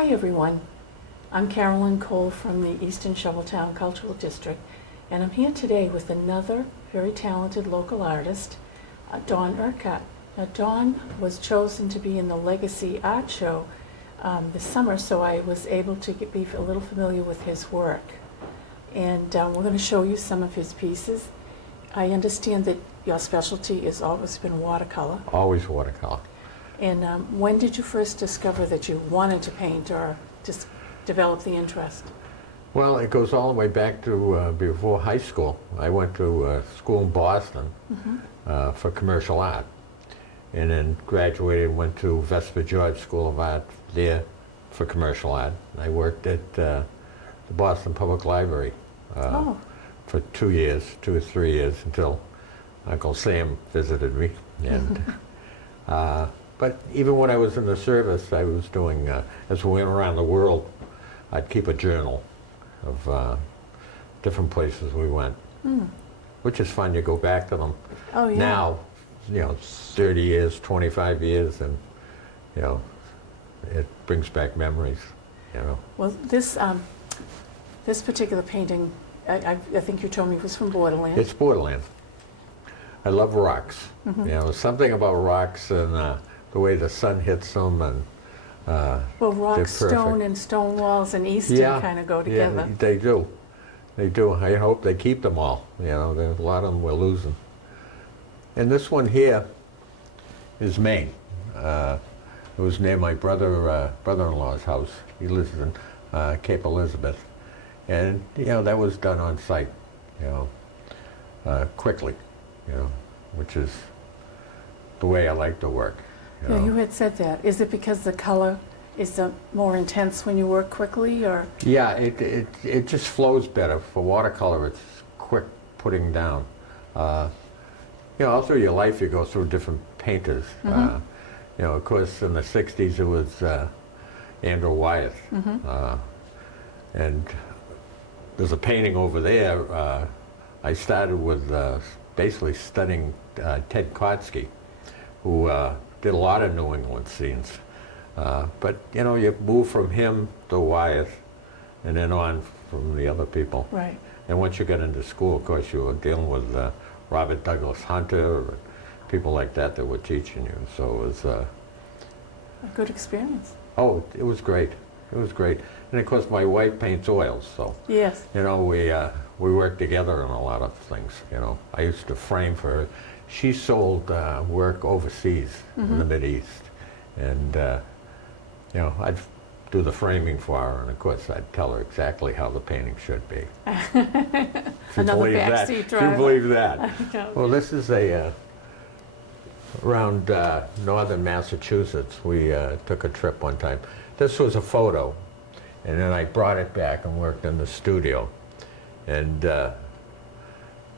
Hi everyone, I'm Carolyn Cole from the Eastern Shoveltown Cultural District, and I'm here today with another very talented local artist, Don Urquhart. Now Don was chosen to be in the Legacy Art Show this summer, so I was able to be a little familiar with his work. And we're going to show you some of his pieces. I understand that your specialty has always been watercolor. Always watercolor. And when did you first discover that you wanted to paint or just develop the interest? Well, it goes all the way back to before high school. I went to school in Boston for commercial art, and then graduated, went to Vesper George School of Art there for commercial art. I worked at the Boston Public Library for 2 years, 2 or 3 years, until Uncle Sam visited me. And but even when I was in the service, I was doing, as we went around the world, I'd keep a journal of different places we went, which is fun. You go back to them. Oh, yeah. Now, 30 years, 25 years, and, it brings back memories, Well, this particular painting, I think you told me was from Borderland. It's Borderland. I love rocks. Something about rocks and the way the sun hits them, and well, rock, stone, and stone walls and Easton kind of go together. Yeah, they do. They do. I hope they keep them all. There's a lot of them we're losing. And this one here is Maine. It was near my brother-in-law's house. He lives in Cape Elizabeth, and that was done on site, quickly, which is the way I like to work. Yeah, you had said that. Is it because the color is more intense when you work quickly, or? Yeah, it just flows better. For watercolor, it's quick putting down. All through your life, you go through different painters. Of course, in the 60s, it was Andrew Wyeth. And there's a painting over there. I started with basically studying Ted Kotsky, who did a lot of New England scenes. But, you move from him to Wyeth and then on from the other people. Right. And once you get into school, of course, you were dealing with Robert Douglas Hunter and people like that were teaching you. So it was a good experience. Oh, it was great. It was great. And of course, my wife paints oils, so yes, we work together on a lot of things. I used to frame for her. She sold work overseas in the Mideast, and I'd do the framing for her, and of course, I'd tell her exactly how the painting should be. Another backseat driver. Can you believe that? Well, this is around northern Massachusetts. We took a trip one time. This was a photo, and then I brought it back and worked in the studio. And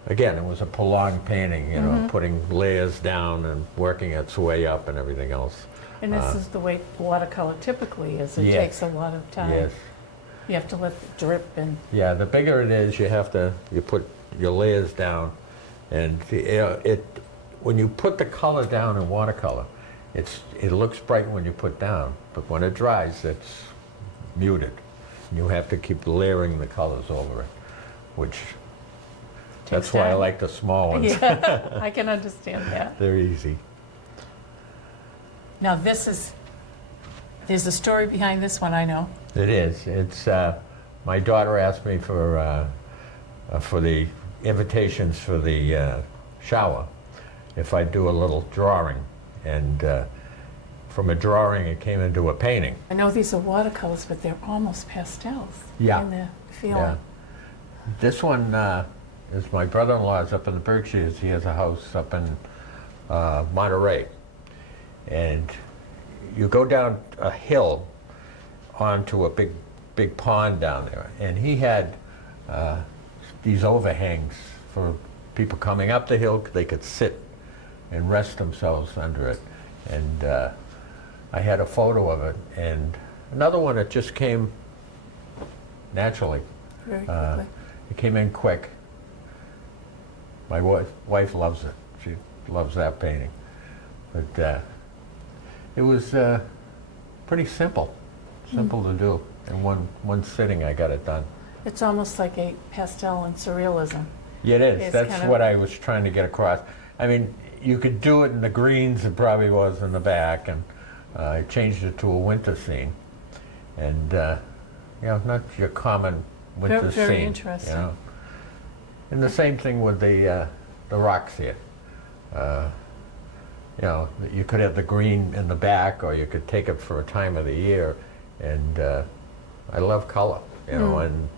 again, it was a prolonged painting, putting layers down and working its way up and everything else. And this is the way watercolor typically is. It takes a lot of time. Yes. You have to let it drip and... Yeah, the bigger it is, you put your layers down, and when you put the color down in watercolor, it looks bright when you put down, but when it dries, it's muted. And you have to keep layering the colors over it, which that's why I like the small ones. Yeah, I can understand that. They're easy. Now there's a story behind this one, I know. It is. It's my daughter asked me for the invitations for the shower if I'd do a little drawing, and from a drawing it came into a painting. I know these are watercolors, but they're almost pastels. Yeah. In the feeling. Yeah. This one is my brother-in-law's up in the Berkshires. He has a house up in Monterey. And you go down a hill onto a big pond down there. And he had these overhangs for people coming up the hill. They could sit and rest themselves under it. And I had a photo of it. And another one that just came naturally. Very quickly. It came in quick. My wife loves it. She loves that painting. But it was pretty simple. simple to do. In one sitting, I got it done. It's almost like a pastel and surrealism. Yeah, it is. It's That's kind of- what I was trying to get across. I mean, you could do it in the greens, it probably was in the back, and I changed it to a winter scene. And, not your common winter scene. Very interesting. You know? And the same thing with the rocks here. You could have the green in the back, or you could take it for a time of the year. And I love color, and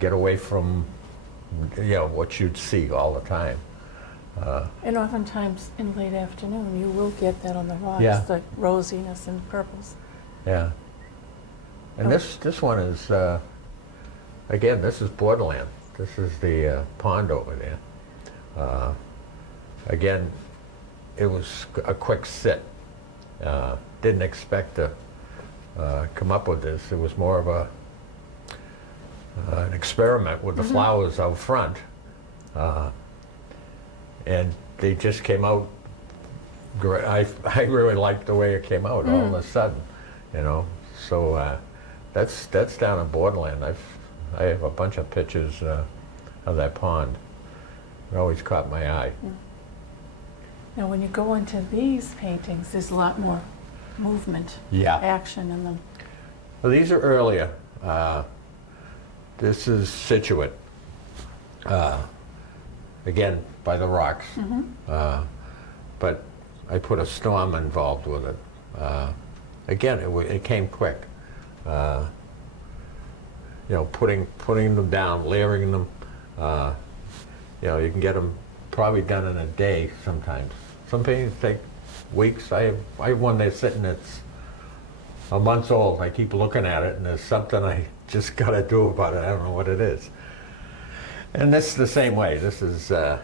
get away from, what you'd see all the time. And oftentimes in late afternoon, you will get that on the rocks, Yeah. the rosiness and purples. Yeah. And this one is, again, this is borderland. This is the pond over there. Again, it was a quick sit. Didn't expect to come up with this. It was more of an experiment with the flowers out front. And they just came out great. I really liked the way it came out all of a sudden, So that's down in Borderland. I have a bunch of pictures of that pond. It always caught my eye. Now, when you go into these paintings, there's a lot more movement, Yeah. action in them. Well, these are earlier. This is Situate. Again, by the rocks. But I put a storm involved with it. Again, it came quick. Putting them down, layering them. You can get them probably done in a day sometimes. Some paintings take weeks. I have one that's sitting that's a month old. I keep looking at it, and there's something I just got to do about it. I don't know what it is. And this is the same way. This is down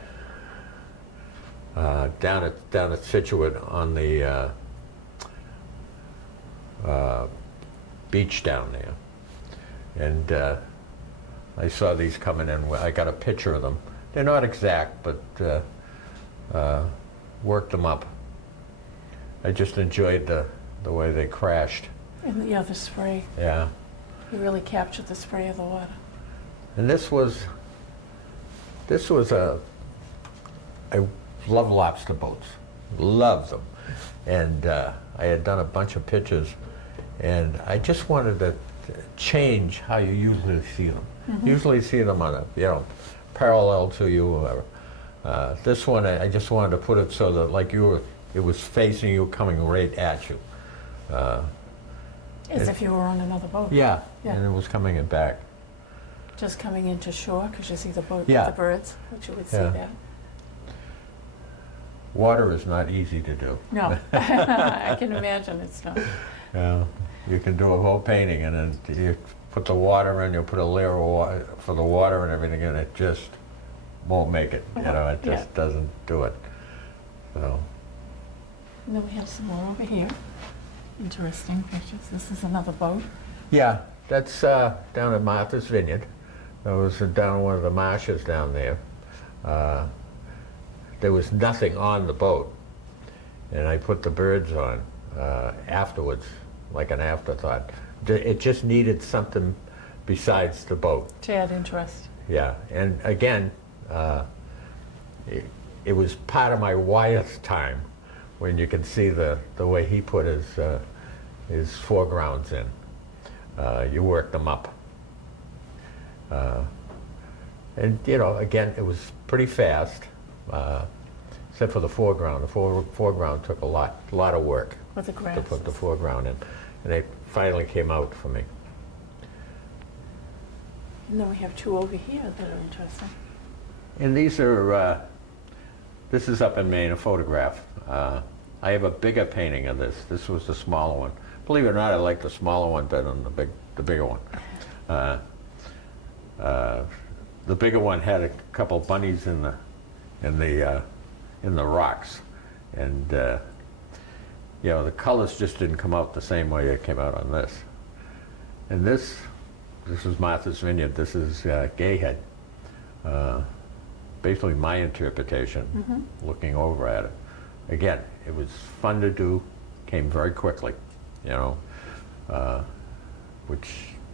at Situate on the beach down there. And I saw these coming in. I got a picture of them. They're not exact, but worked them up. I just enjoyed the way they crashed. And the spray. Yeah. You really captured the spray of the water. And this was I love lobster boats. Love them. And I had done a bunch of pictures, and I just wanted to change how you usually see them. Usually see them on a, parallel to you or whatever. This one, I just wanted to put it so that it was facing you, coming right at you. As if you were on another boat. Yeah, Yeah. and it was coming it back. Just coming into shore, because you see the boat Yeah. with the birds, which you would see Yeah. that. Water is not easy to do. No, I can imagine it's not. You can do a whole painting, and then you put the water in, you put a layer of water for the water and everything, and it just won't make it. It just doesn't do it. So. And then we have some more over here. Interesting pictures. This is another boat. Yeah, that's down at Martha's Vineyard. That was down one of the marshes down there. There was nothing on the boat, and I put the birds on afterwards, like an afterthought. It just needed something besides the boat. To add interest. Yeah, and again, it was part of my Wyeth time when you can see the way he put his foregrounds in. You work them up. And again, it was pretty fast, except for the foreground. The foreground took a lot of work With the grass. to put the foreground in, and they finally came out for me. And then we have two over here that are interesting. And these are, this is up in Maine, a photograph. I have a bigger painting of this. This was the smaller one. Believe it or not, I like the smaller one better than the bigger one. The bigger one had a couple bunnies in the rocks, and the colors just didn't come out the same way it came out on this. And this is Martha's Vineyard. This is Gayhead. Basically, my interpretation, looking over at it. Again, it was fun to do. Came very quickly, which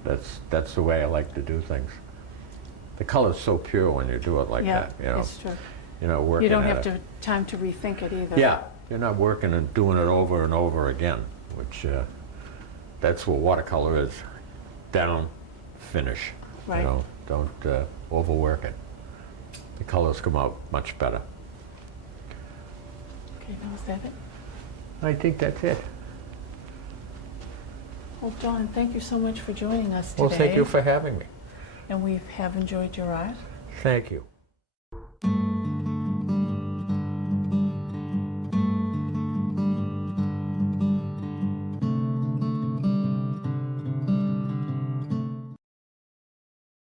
that's the way I like to do things. The color's so pure when you do it like Yeah, that, you know. it's true. You know, working You don't at have time to rethink it either. Yeah, you're not working and doing it over and over again, which that's what watercolor is. Down, finish. Right. You know, don't overwork it. The colors come out much better. Okay, now is that it? I think that's it. Well, Don, thank you so much for joining us today. Well, thank you for having me. And we have enjoyed your art. Thank you.